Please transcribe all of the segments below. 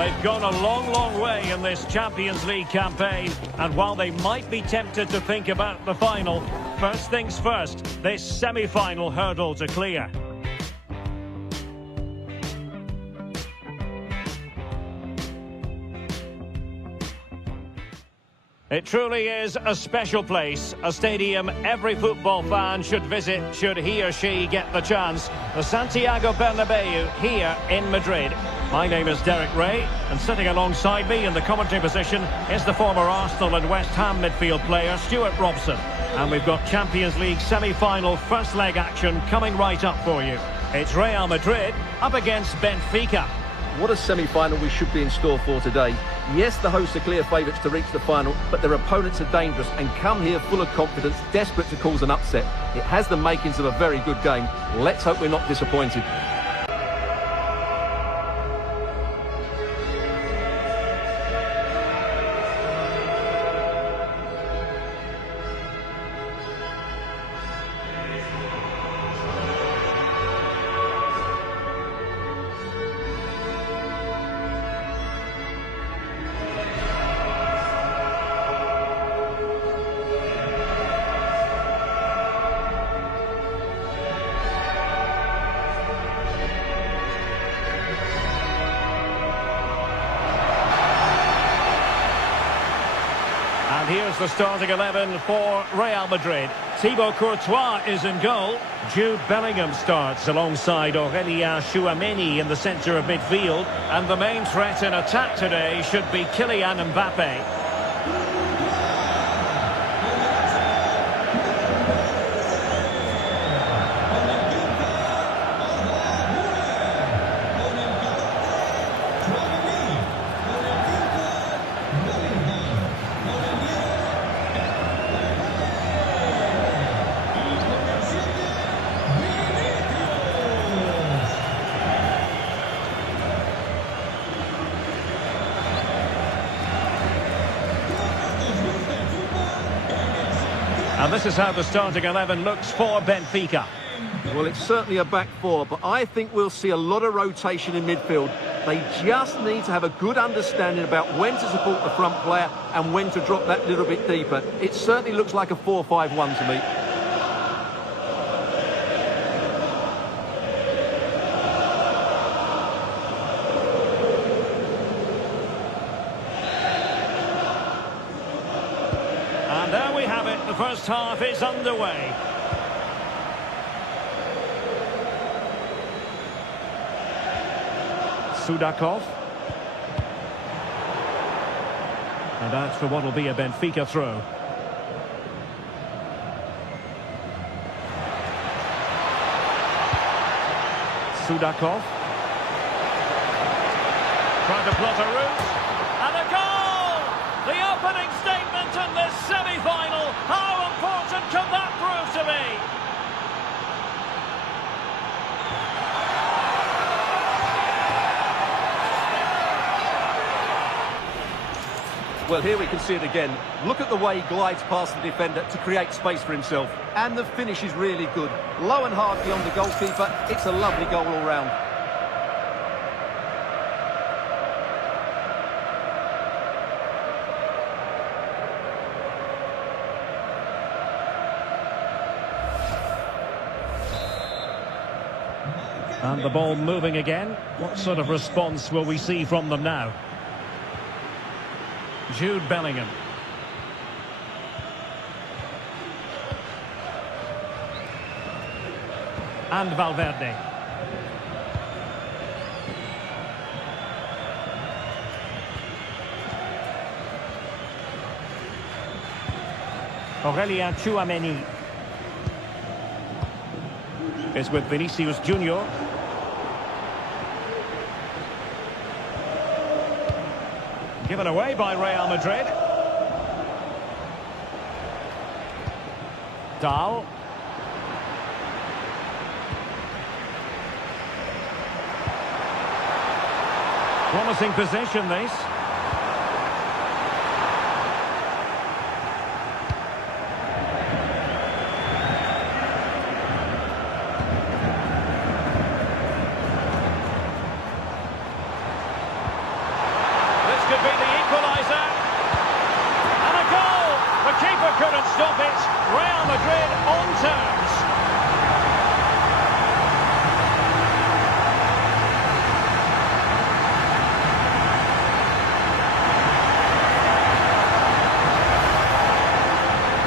They've gone a long, long way in this Champions League campaign, and while they might be tempted to think about the final, first things first, this semi-final hurdle to clear. It truly is a special place, a stadium every football fan should visit should he or she get the chance. The Santiago Bernabeu here in Madrid. My name is Derek Ray, and sitting alongside me in the commentary position is the former Arsenal and West Ham midfield player Stuart Robson. And we've got Champions League semi-final first leg action coming right up for you. It's Real Madrid up against Benfica. What a semi-final we should be in store for today. Yes, the hosts are clear favourites to reach the final, but their opponents are dangerous and come here full of confidence, desperate to cause an upset. It has the makings of a very good game. Let's hope we're not disappointed. Here's the starting 11 for Real Madrid. Thibaut Courtois is in goal. Jude Bellingham starts alongside Aurélien Tchouameni in the centre of midfield. And the main threat in attack today should be Kylian Mbappe. And this is how the starting 11 looks for Benfica. Well, it's certainly a back four, but I think we'll see a lot of rotation in midfield. They just need to have a good understanding about when to support the front player and when to drop that little bit deeper. It certainly looks like a 4-5-1 to me. And there we have it, the first half is underway. Sudakov. And that's for what will be a Benfica throw. Sudakov. Trying to plot a route. And a goal! The opening statement in this semi-final. How important can that prove to be? Well, here we can see it again. Look at the way he glides past the defender to create space for himself. And the finish is really good. Low and hard beyond the goalkeeper. It's a lovely goal all round. And the ball moving again. What sort of response will we see from them now? Jude Bellingham. And Valverde. Aurélien Tchouameni is with Vinicius Junior. Given away by Real Madrid. Dahl. Promising possession, this. equaliser. And a goal! The keeper couldn't stop it. Real Madrid on terms.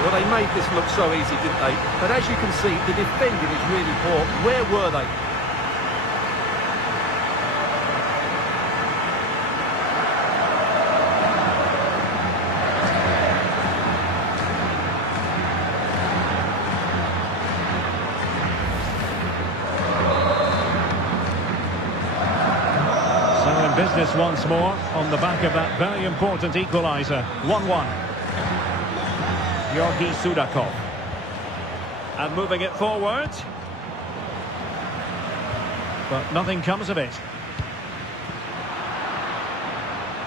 Well, they made this look so easy, didn't they? But as you can see, the defending is really poor. Where were they? So in business once more on the back of that very important equaliser. 1-1. Georgi Sudakov. And moving it forward. But nothing comes of it.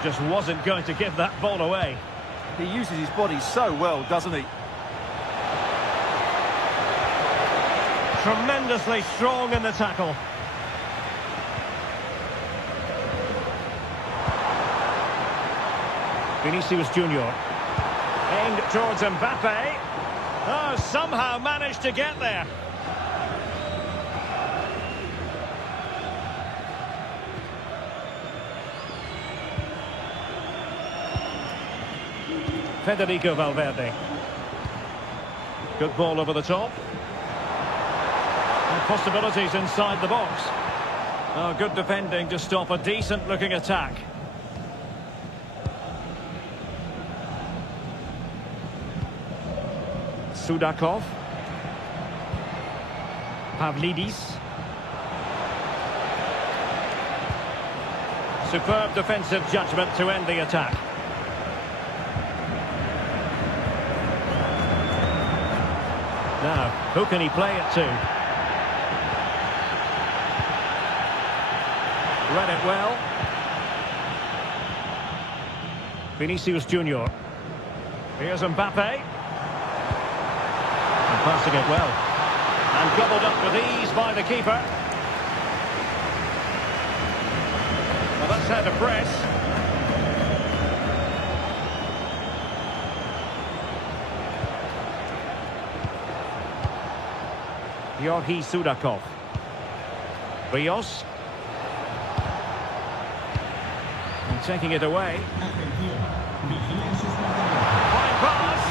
Just wasn't going to give that ball away. He uses his body so well, doesn't he? Tremendously strong in the tackle. Vinicius Junior. Aimed towards Mbappe. Oh, somehow managed to get there. Federico Valverde. Good ball over the top. And possibilities inside the box. Oh, good defending to stop a decent-looking attack. Sudakov. Pavlidis. Superb defensive judgment to end the attack. Now, who can he play it to? Read it well. Vinicius Junior. Here's Mbappe. Passing it well. And gobbled up with ease by the keeper. Well, that's how to press. Georgi Sudakov. Rios. And taking it away. Fine pass.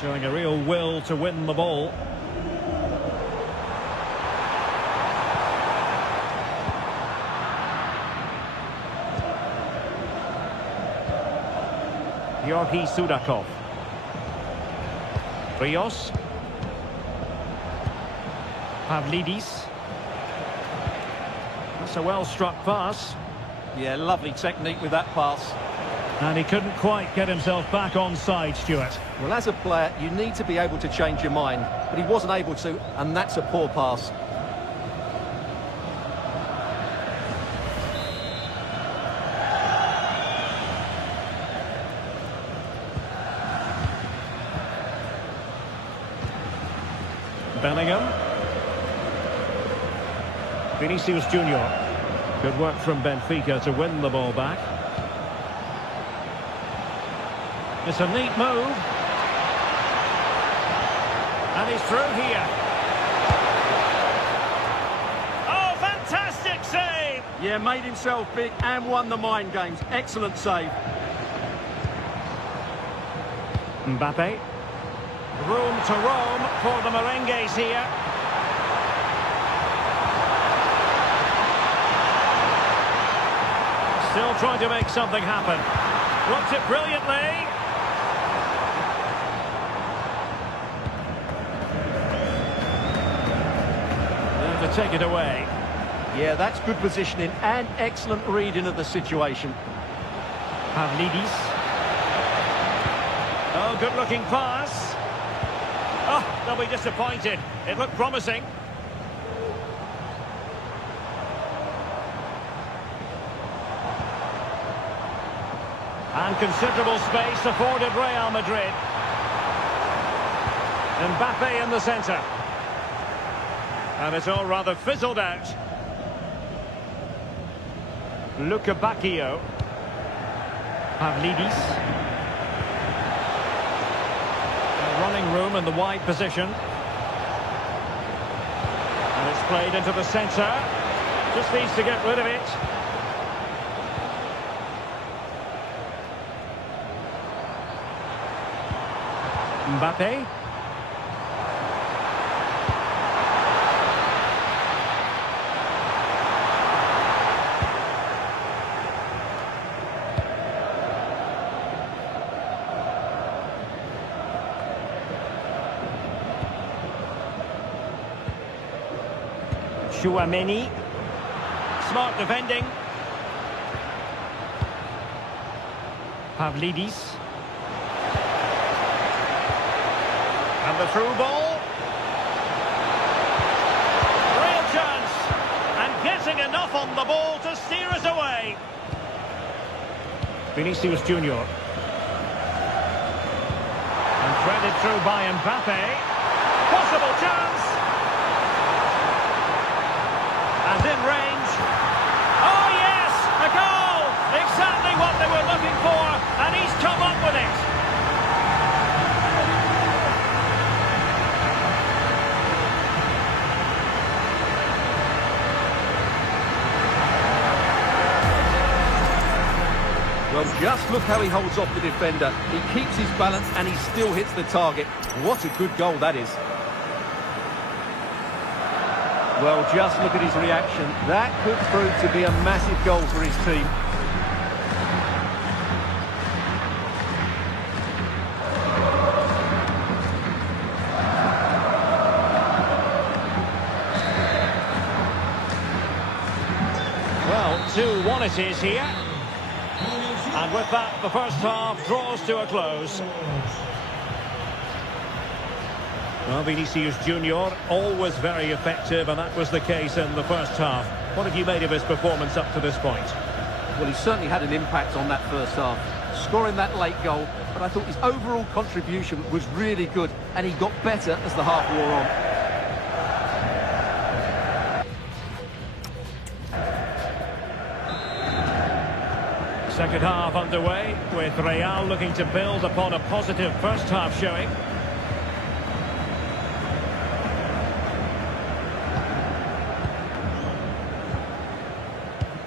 Showing a real will to win the ball. Georgi Sudakov. Rios. Pavlidis. That's a well-struck pass. Yeah, lovely technique with that pass. And he couldn't quite get himself back on side, Stuart. Well, as a player, you need to be able to change your mind, but he wasn't able to, and that's a poor pass. Bellingham. Vinicius Junior. Good work from Benfica to win the ball back. It's a neat move. And he's through here. Oh, fantastic save! Yeah, made himself big and won the mind games. Excellent save. Mbappe. Room to roam for the Merengues here. Still trying to make something happen. Blocked it brilliantly. And to take it away. Yeah, that's good positioning and excellent reading of the situation. Pavlidis. Oh, good-looking pass. Oh, they'll be disappointed. It looked promising. And considerable space afforded Real Madrid. Mbappe in the centre. And it's all rather fizzled out. Luka Bacchio. Pavlidis. Running room in the wide position. And it's played into the centre. Just needs to get rid of it. Mbappe. Chouameni. Smart defending. Pavlidis. And the through ball. Real chance. And getting enough on the ball to steer us away. Vinicius Junior. And threaded through by Mbappe. Possible chance. And in range. Oh yes, a goal! Exactly what they were looking for, and he's come up with it. Well, just look how he holds off the defender. He keeps his balance and he still hits the target. What a good goal that is. Well, just look at his reaction. That could prove to be a massive goal for his team. Well, 2-1 it is here. And with that, the first half draws to a close. Well, Vinicius Junior, always very effective, and that was the case in the first half. What have you made of his performance up to this point? Well, he certainly had an impact on that first half, scoring that late goal, but I thought his overall contribution was really good, and he got better as the half wore on. Second half underway, with Real looking to build upon a positive first half showing.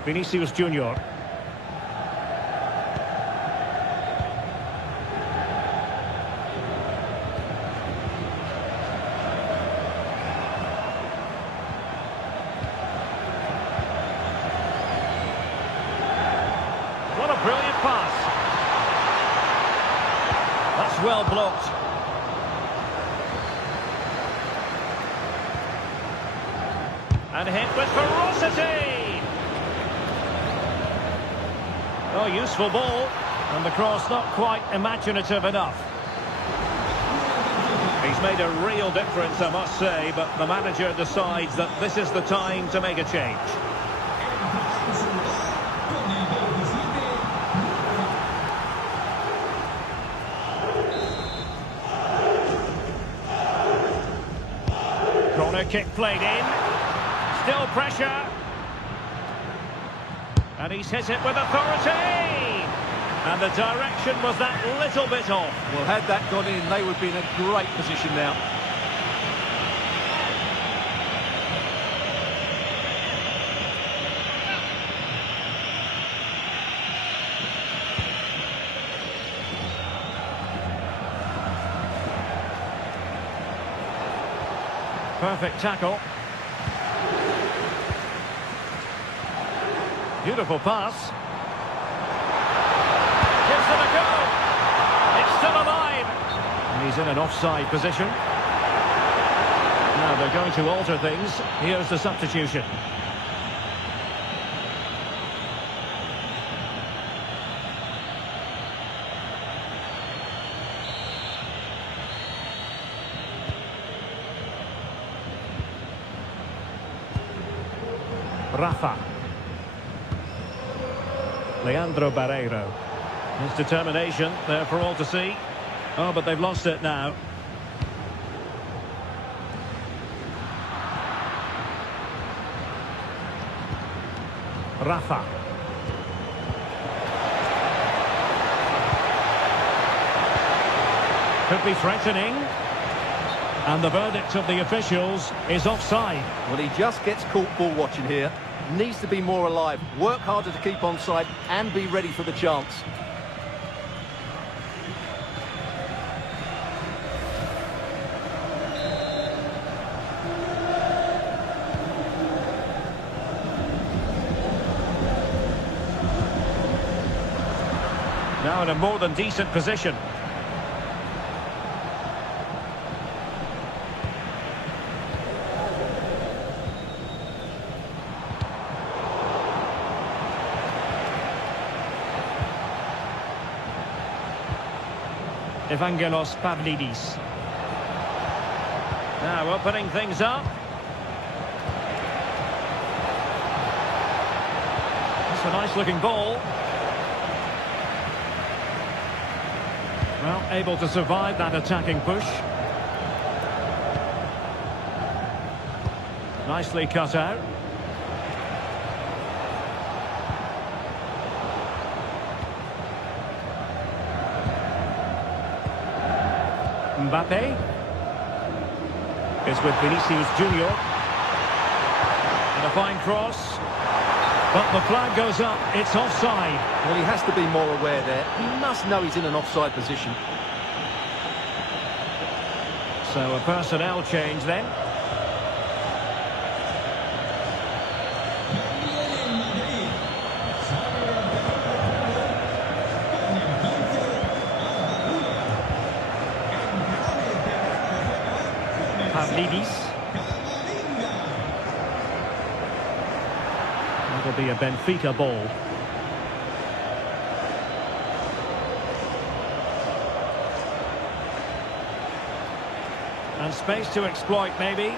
Vinicius Junior. What a brilliant pass. That's well blocked. And hit with ferocity. Oh, useful ball, and the cross not quite imaginative enough. He's made a real difference, I must say, but the manager decides that this is the time to make a change. Corner kick played in. Still pressure. And he's hit it with authority! And the direction was that little bit off. Well, had that gone in, they would be in a great position now. Perfect tackle. Beautiful pass. Gives them a go. It's still alive. And he's in an offside position. Now they're going to alter things. Here's the substitution. Rafa. Leandro Barreiro. His determination there for all to see. Oh, but they've lost it now. Rafa. Could be threatening. And the verdict of the officials is offside. Well, he just gets caught ball watching here. Needs to be more alive, work harder to keep onside and be ready for the chance. Now in a more than decent position. Evangelos Pavlidis. Now opening things up. That's a nice looking ball. Well, able to survive that attacking push. Nicely cut out. Mbappe is with Vinicius Junior. And a fine cross. But the flag goes up, it's offside. Well, he has to be more aware there. He must know he's in an offside position. So a personnel change then. Pavlidis. That'll be a Benfica ball. And space to exploit, maybe.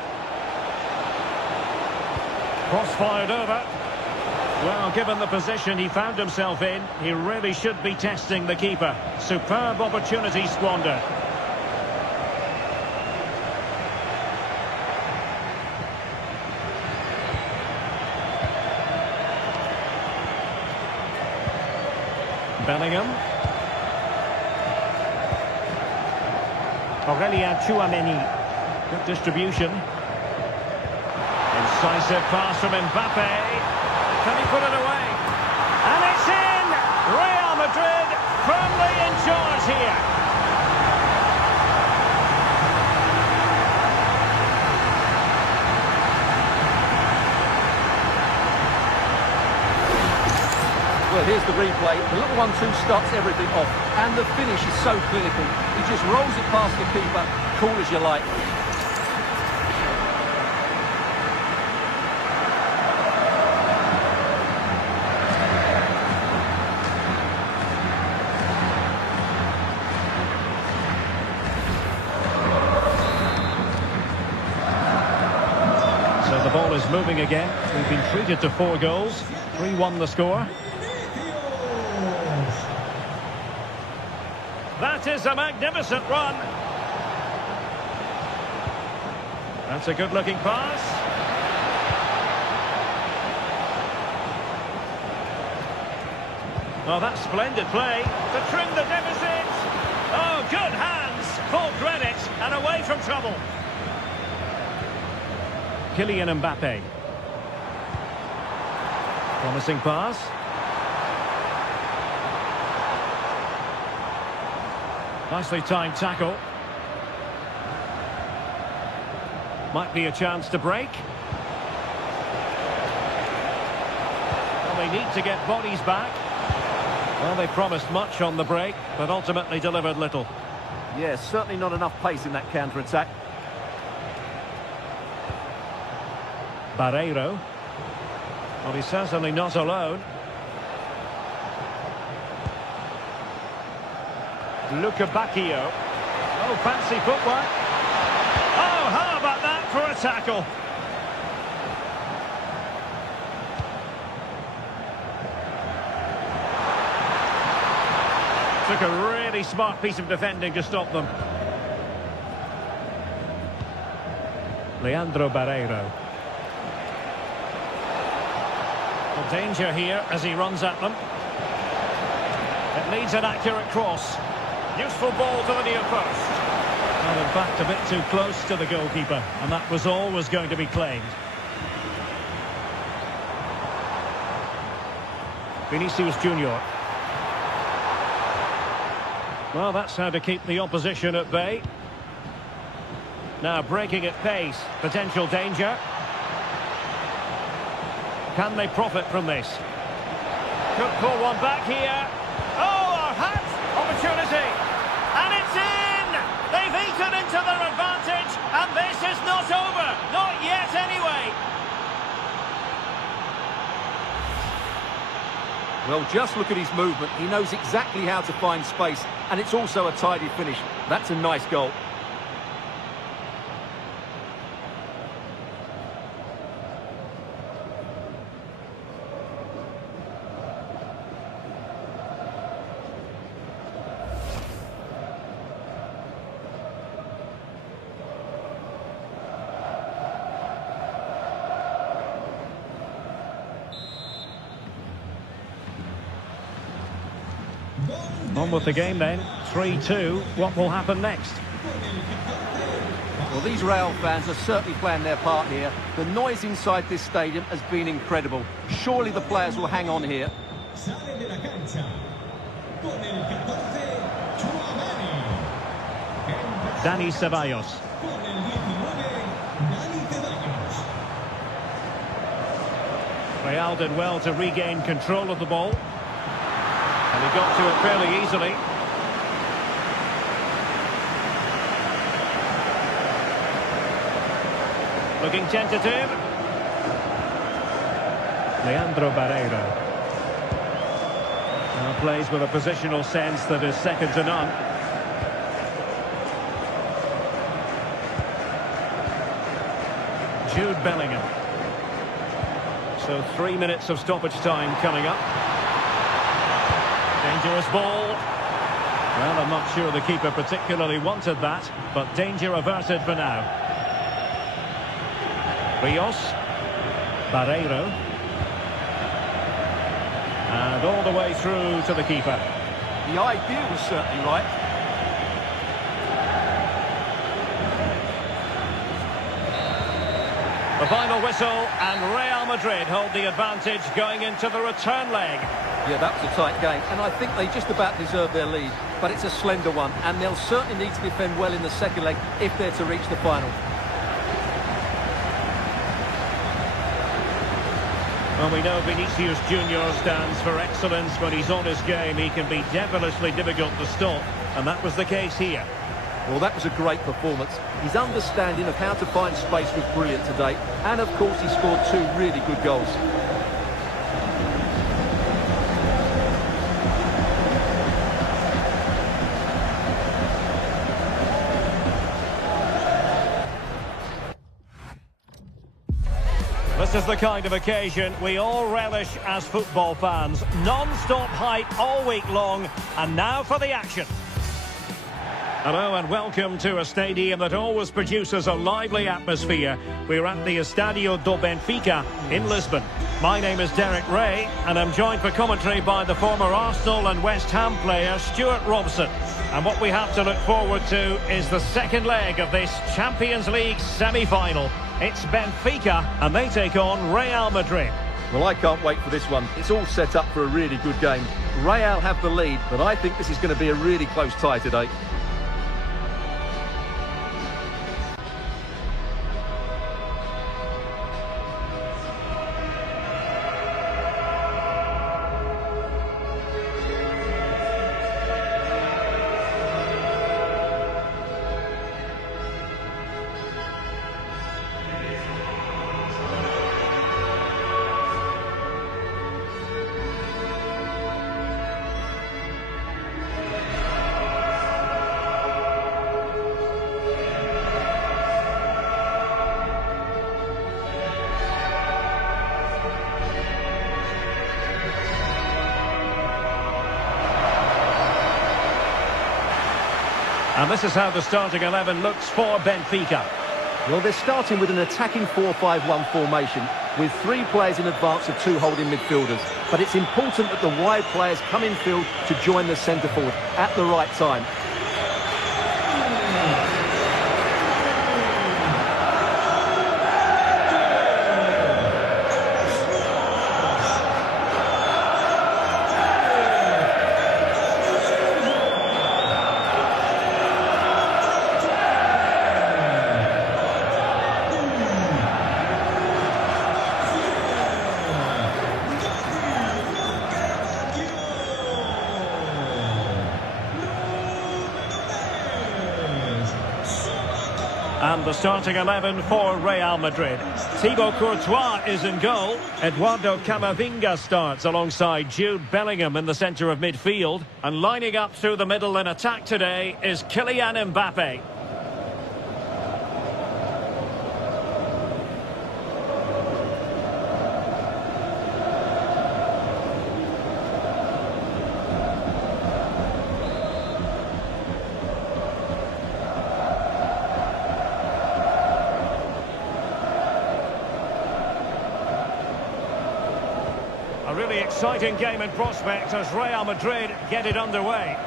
Cross-fired over. Well, given the position he found himself in, he really should be testing the keeper. Superb opportunity squandered. Bellingham. Aurelien Tchouameni. Good distribution. Incisive pass from Mbappe. Can he put it away? And it's in! Real Madrid firmly in charge here. Well, here's the replay. The little 1-2 starts everything off. And the finish is so clinical. He just rolls it past the keeper. Cool as you like. So the ball is moving again. We've been treated to 4 goals. 3-1 the score. That is a magnificent run. That's a good-looking pass. Oh, that's splendid play to trim the deficit. Oh, good hands, full credit, and away from trouble. Kylian Mbappe. Promising pass. Nicely timed tackle. Might be a chance to break. Well, they need to get bodies back. Well, they promised much on the break, but ultimately delivered little. Yeah, certainly not enough pace in that counter-attack. Barreiro. Well, he's certainly not alone. Luca Bacchio. Oh, fancy footwork. Oh, how about that for a tackle? Took a really smart piece of defending to stop them. Leandro Barreiro. Well, danger here as he runs at them. It needs an accurate cross. Useful ball to the near post. Well, in fact, a bit too close to the goalkeeper, and that was always going to be claimed. Vinicius Junior. Well, that's how to keep the opposition at bay. Now breaking at pace, potential danger. Can they profit from this? Could pull one back here. Oh, a hat opportunity. And it's in! They've eaten into their advantage, and this is not over. Not yet, anyway. Well, just look at his movement. He knows exactly how to find space, and it's also a tidy finish. That's a nice goal. On with the game then, 3-2. What will happen next? Well, these Real fans are certainly playing their part here. The noise inside this stadium has been incredible. Surely the players will hang on here. Dani Ceballos. Real did well to regain control of the ball. And he got to it fairly easily. Looking tentative. Leandro Barreiro. Now plays with a positional sense that is second to none. Jude Bellingham. So 3 minutes of stoppage time coming up. Dangerous ball. Well, I'm not sure the keeper particularly wanted that, but danger averted for now. Rios. Barreiro. And all the way through to the keeper. The idea was certainly right. The final whistle, and Real Madrid hold the advantage going into the return leg. Yeah, that was a tight game, and I think they just about deserve their lead. But it's a slender one, and they'll certainly need to defend well in the second leg if they're to reach the final. Well, we know Vinicius Junior stands for excellence. When he's on his game, he can be devilishly difficult to stop, and that was the case here. Well, that was a great performance. His understanding of how to find space was brilliant today, and of course he scored 2 really good goals. This is the kind of occasion we all relish as football fans. Non-stop hype all week long, and now for the action. Hello and welcome to a stadium that always produces a lively atmosphere. We're at the Estadio do Benfica in Lisbon. My name is Derek Ray, and I'm joined for commentary by the former Arsenal and West Ham player Stuart Robson. And what we have to look forward to is the second leg of this Champions League semi-final. It's Benfica, and they take on Real Madrid. Well, I can't wait for this one. It's all set up for a really good game. Real have the lead, but I think this is going to be a really close tie today. And this is how the starting 11 looks for Benfica. Well, they're starting with an attacking 4-5-1 formation. with 3 players in advance of 2 holding midfielders. But it's important that the wide players come in field to join the centre forward at the right time. And the starting 11 for Real Madrid. Thibaut Courtois is in goal. Eduardo Camavinga starts alongside Jude Bellingham in the centre of midfield. And lining up through the middle in attack today is Kylian Mbappe. A really exciting game in prospect as Real Madrid get it underway.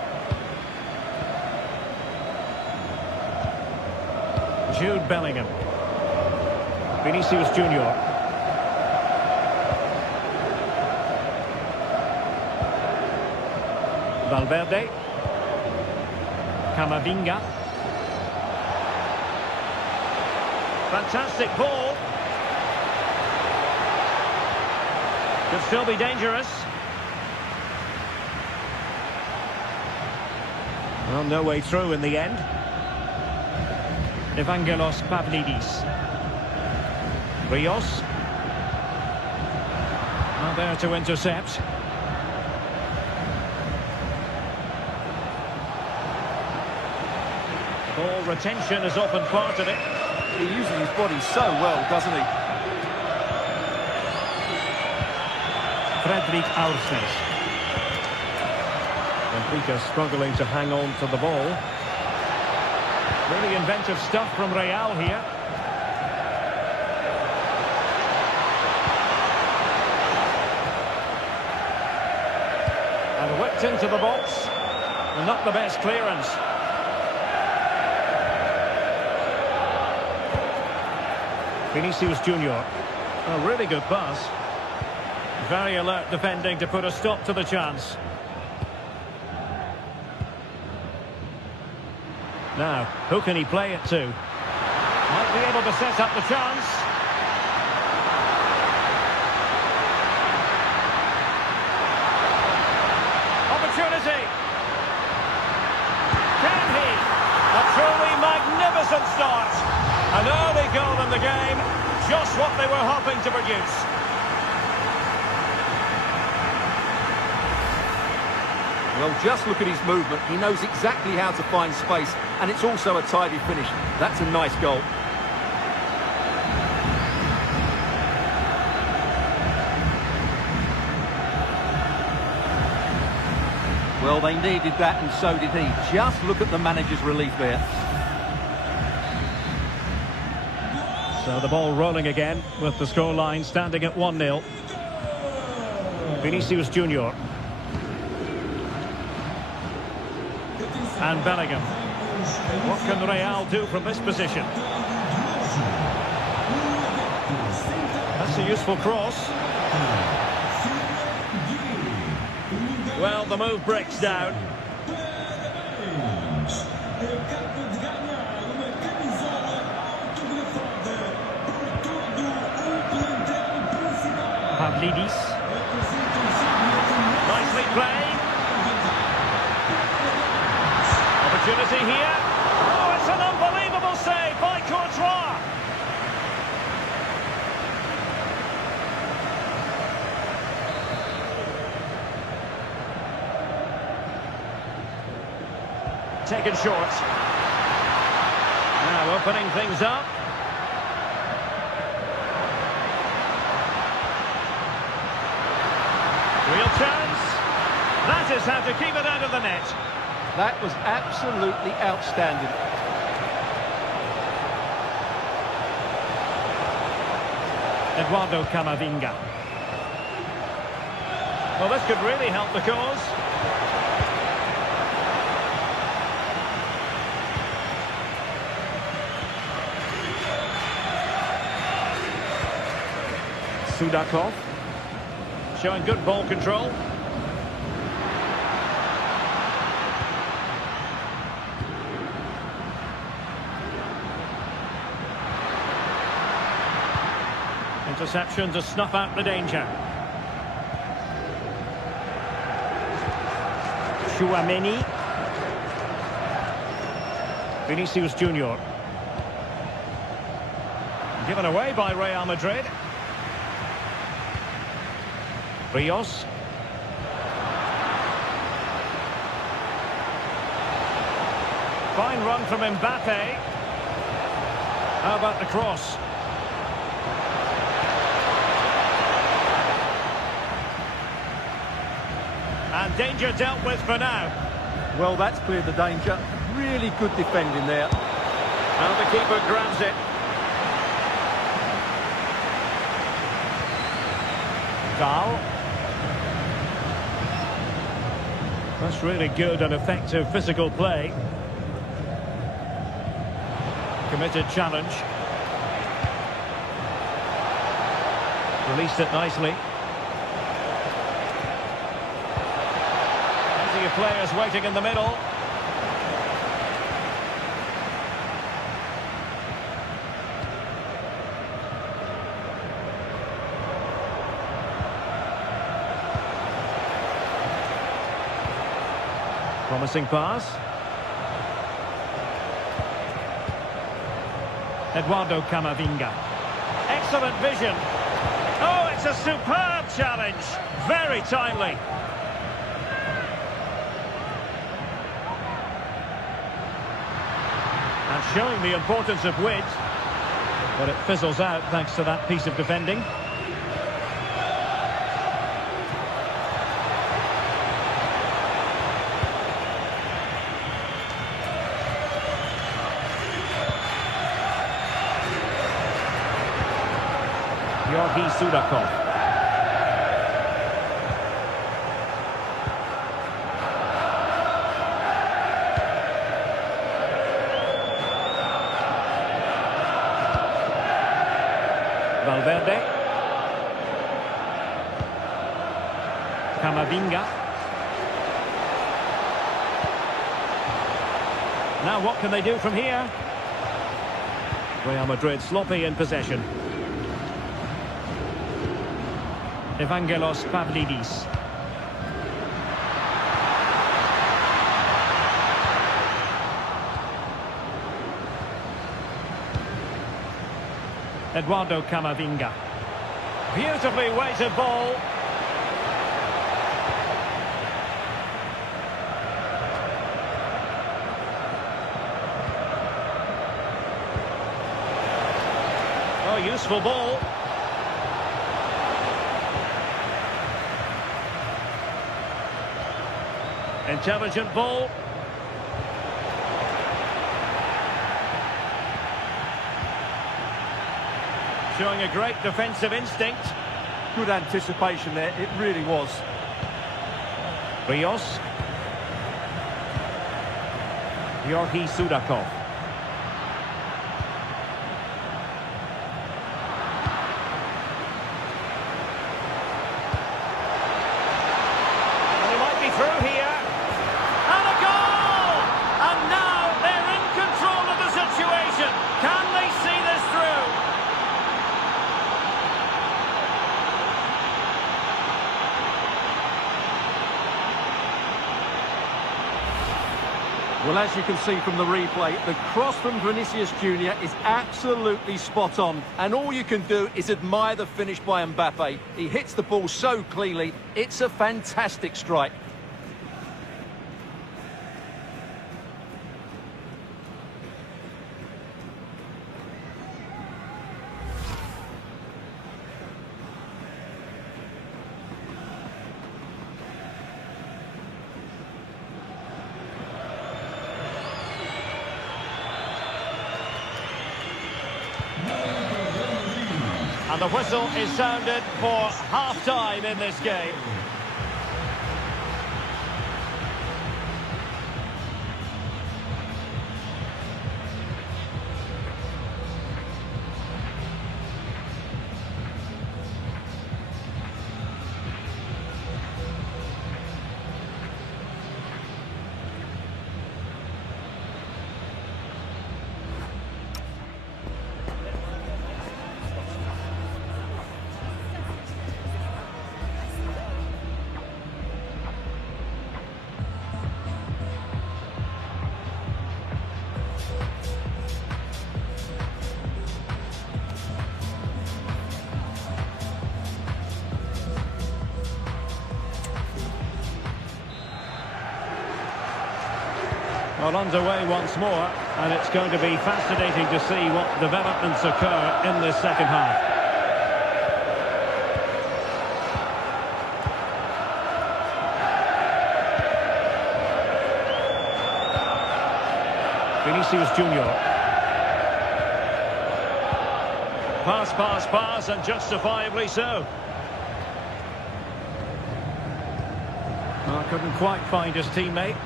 Jude Bellingham. Vinicius Junior. Valverde. Camavinga. Fantastic ball. Could still be dangerous. Well, no way through in the end. Evangelos Pavlidis. Rios. Not there to intercept. Ball retention is often part of it. He uses his body so well, doesn't he? Fredrik Aursnes. Bnfíka struggling to hang on to the ball. Really inventive stuff from Real here. And whipped into the box. And not the best clearance. Vinicius Junior. A really good pass. Very alert defending to put a stop to the chance. Now, who can he play it to? Might be able to set up the chance. Opportunity. Can he? A truly magnificent start. An early goal in the game. Just what they were hoping to produce. Well, just look at his movement. He knows exactly how to find space, and it's also a tidy finish. That's a nice goal. Well, they needed that, and so did he. Just look at the manager's relief there. So the ball rolling again, with the scoreline standing at 1-0. Vinicius Junior. And Bellingham. What can Real do from this position? That's a useful cross. Well, the move breaks down. Pavlidis. Nicely played. Opportunity here. Oh, it's an unbelievable save by Courtois. Taken short. Now opening things up. Real chance. That is how to keep it out of the net. That was absolutely outstanding. Eduardo Camavinga. Well, this could really help the cause. Sudakov. Showing good ball control. Interception to snuff out the danger. Tchouaméni. Vinicius Junior. Given away by Real Madrid. Rios. Fine run from Mbappe. How about the cross? And danger dealt with for now. Well, that's cleared the danger. Really good defending there. And the keeper grabs it. Dahl. That's really good and effective physical play. Committed challenge. Released it nicely. Plenty of players waiting in the middle. Promising pass. Eduardo Camavinga. Excellent vision. Oh, it's a superb challenge. Very timely. And showing the importance of width. But it fizzles out thanks to that piece of defending. Sudakov. Valverde. Camavinga. Now what can they do from here? Real Madrid sloppy in possession. Evangelos Pavlidis. Eduardo Camavinga. Beautifully weighted ball. Oh, useful ball. Intelligent ball. Showing a great defensive instinct. Good anticipation there, it really was. Rios. Georgi Sudakov. And he might be through here. And a goal! And now they're in control of the situation. Can they see this through? Well, as you can see from the replay, the cross from Vinicius Junior is absolutely spot on. And all you can do is admire the finish by Mbappe. He hits the ball so cleanly. It's a fantastic strike. And the whistle is sounded for half-time in this game. Well, underway once more, and it's going to be fascinating to see what developments occur in this second half. Vinicius Junior. Pass, and justifiably so. Well, couldn't quite find his teammate.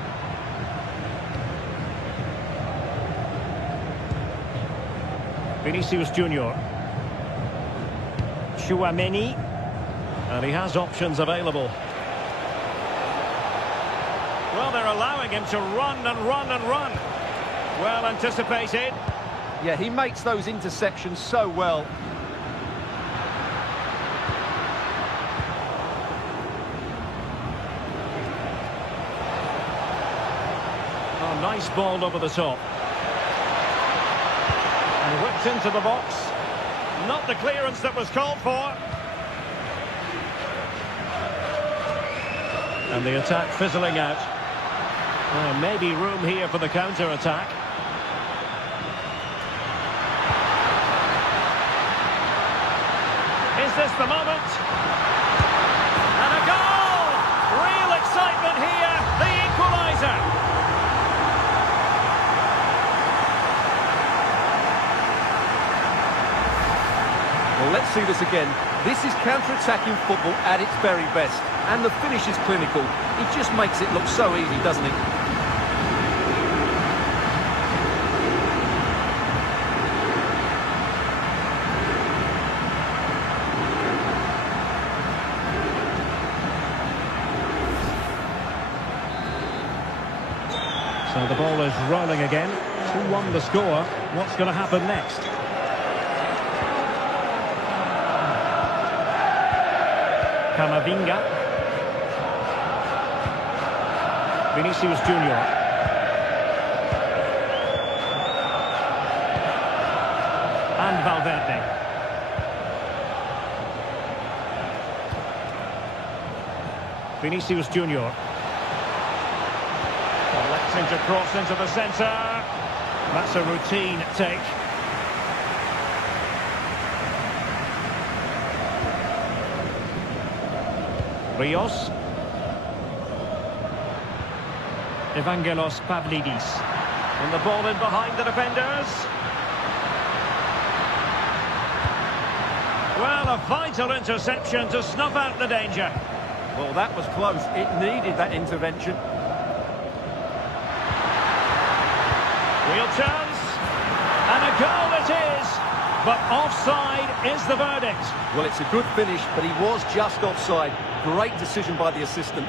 Vinicius Junior. Tchouaméni. And he has options available. Well, they're allowing him to run and run and run. Well anticipated. Yeah, he makes those interceptions so well. Oh, nice ball over the top. And whipped into the box. Not the clearance that was called for. And the attack fizzling out. Maybe room here for the counter-attack. Is this the moment? And a goal! Real excitement here, the equaliser. Well, let's see this again. This is counter-attacking football at its very best. And the finish is clinical. It just makes it look so easy, doesn't it? So the ball is rolling again. 2-1 the score. What's going to happen next? GAMİNG. Vinicius Junior. And Valverde. Vinicius Junior. Electing to cross into the centre. That's a routine take. Rios. Evangelos Pavlidis. And the ball in behind the defenders. Well, a vital interception to snuff out the danger. Well, that was close. It needed that intervention. Real chance. And a goal it is. But offside is the verdict. Well, it's a good finish, but he was just offside. Great decision by the assistant.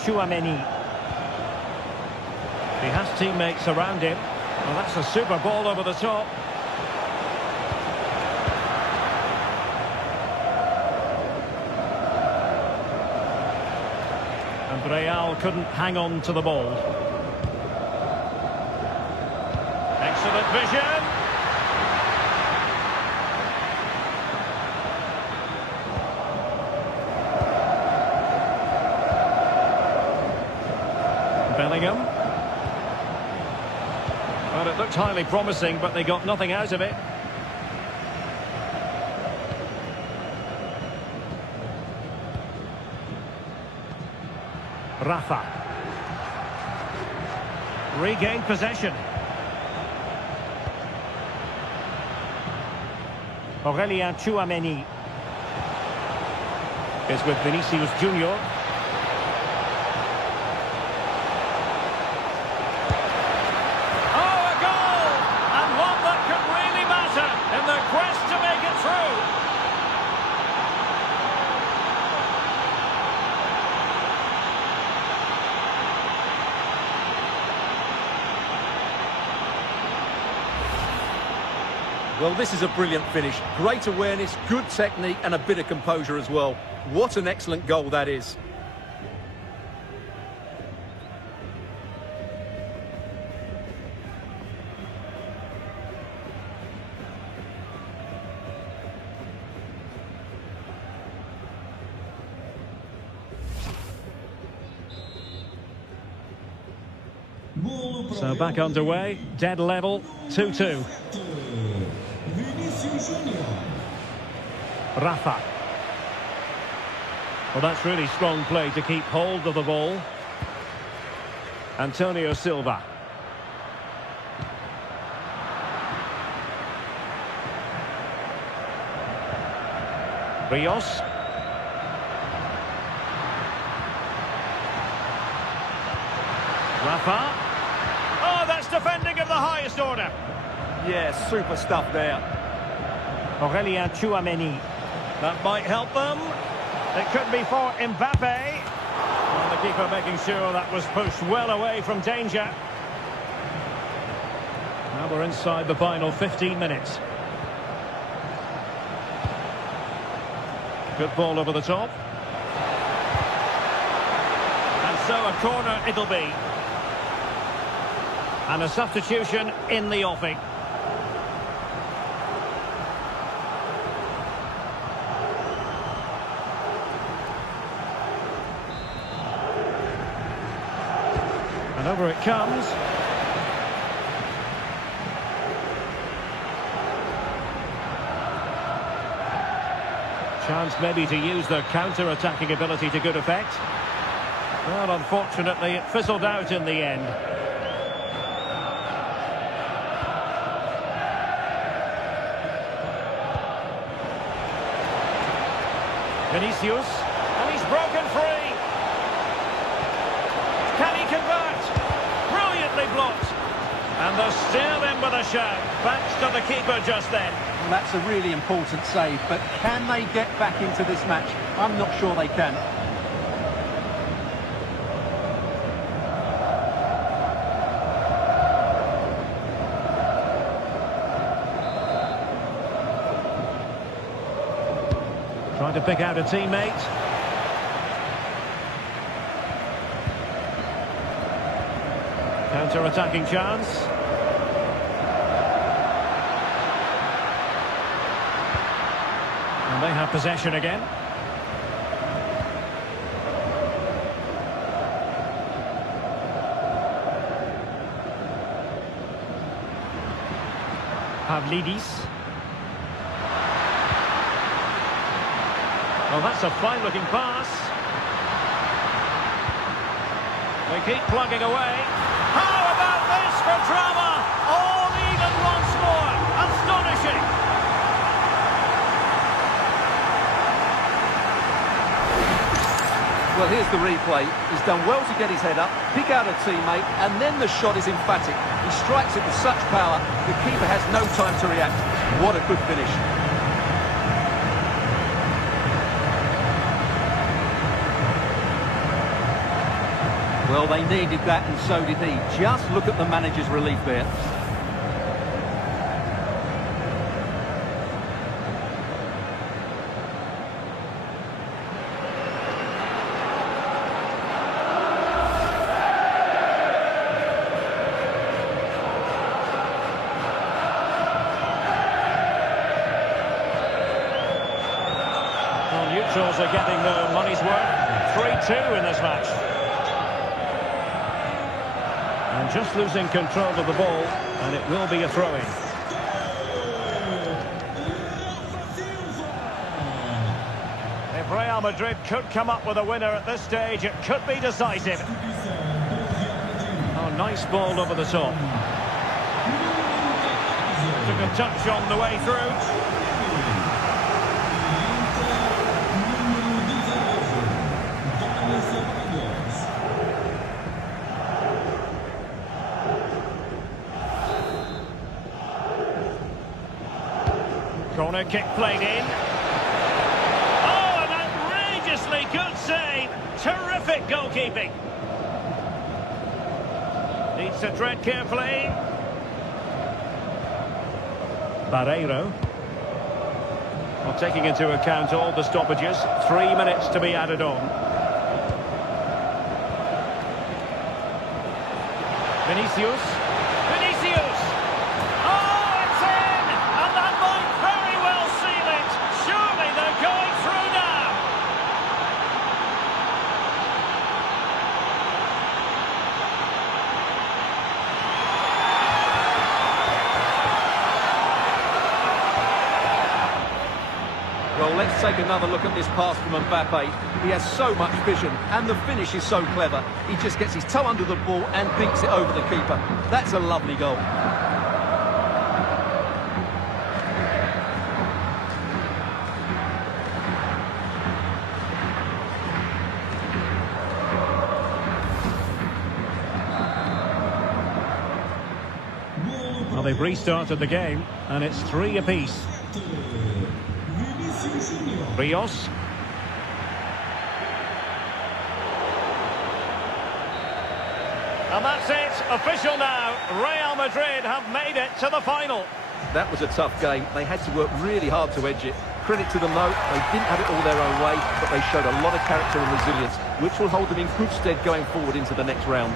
Tchouaméni. He has teammates around him. Well, that's a super ball over the top. And Real couldn't hang on to the ball. Excellent vision. Bellingham. Well, it looked highly promising, but they got nothing out of it. Rafa. Regained possession. Aurelien Tchouameni is with Vinicius Junior. Oh, a goal! And one that could really matter in the quest to make it through. Well, this is a brilliant finish. Great awareness, good technique and a bit of composure as well. What an excellent goal that is. So back underway, dead level, 2-2. Rafa. Well, that's really strong play to keep hold of the ball. Antonio Silva. Rios. Rafa. Oh, that's defending of the highest order. Yeah, super stuff there. Aurelien Tchouameni. That might help them. It could be for Mbappe. Well, the keeper making sure that was pushed well away from danger. Now we're inside the final 15 minutes. Good ball over the top. And so a corner it'll be. And a substitution in the offing. And over it comes. Chance maybe to use their counter-attacking ability to good effect. Well, unfortunately, it fizzled out in the end. Vinicius, and he's broken free. Can he convert? Brilliantly blocked. And they're still in with a shout. Thanks to the keeper just then. Well, that's a really important save, but can they get back into this match? I'm not sure they can. Trying to pick out a teammate. Counter-attacking chance. And they have possession again. Pavlidis. Well, that's a fine-looking pass. They keep plugging away. How about this for drama? All even once more. Astonishing. Well, here's the replay. He's done well to get his head up, pick out a teammate, and then the shot is emphatic. He strikes it with such power, the keeper has no time to react. What a good finish. Well, they needed that, and so did he. Just look at the manager's relief there. neutrals are getting their money's worth. 3-2 in this match. And just losing control of the ball, and it will be a throw-in. If Real Madrid could come up with a winner at this stage, it could be decisive. Oh, nice ball over the top. Took a touch on the way through. Corner kick played in. Oh, an outrageously good save. Terrific goalkeeping. Needs to tread carefully. Barreiro. Well, taking into account all the stoppages, 3 minutes to be added on. Vinicius. Vinicius! Oh, it's in! And that might very well seal it. Surely they're going through now. Well, let's take another look at this pass from Mbappe. He has so much vision, and the finish is so clever. He just gets his toe under the ball and beats it over the keeper. That's a lovely goal. Well, they've restarted the game, and it's 3 apiece. Rios. And that's it, official now. Real Madrid have made it to the final. That was a tough game. They had to work really hard to edge it. Credit to them though, they didn't have it all their own way, but they showed a lot of character and resilience, which will hold them in good stead going forward into the next round.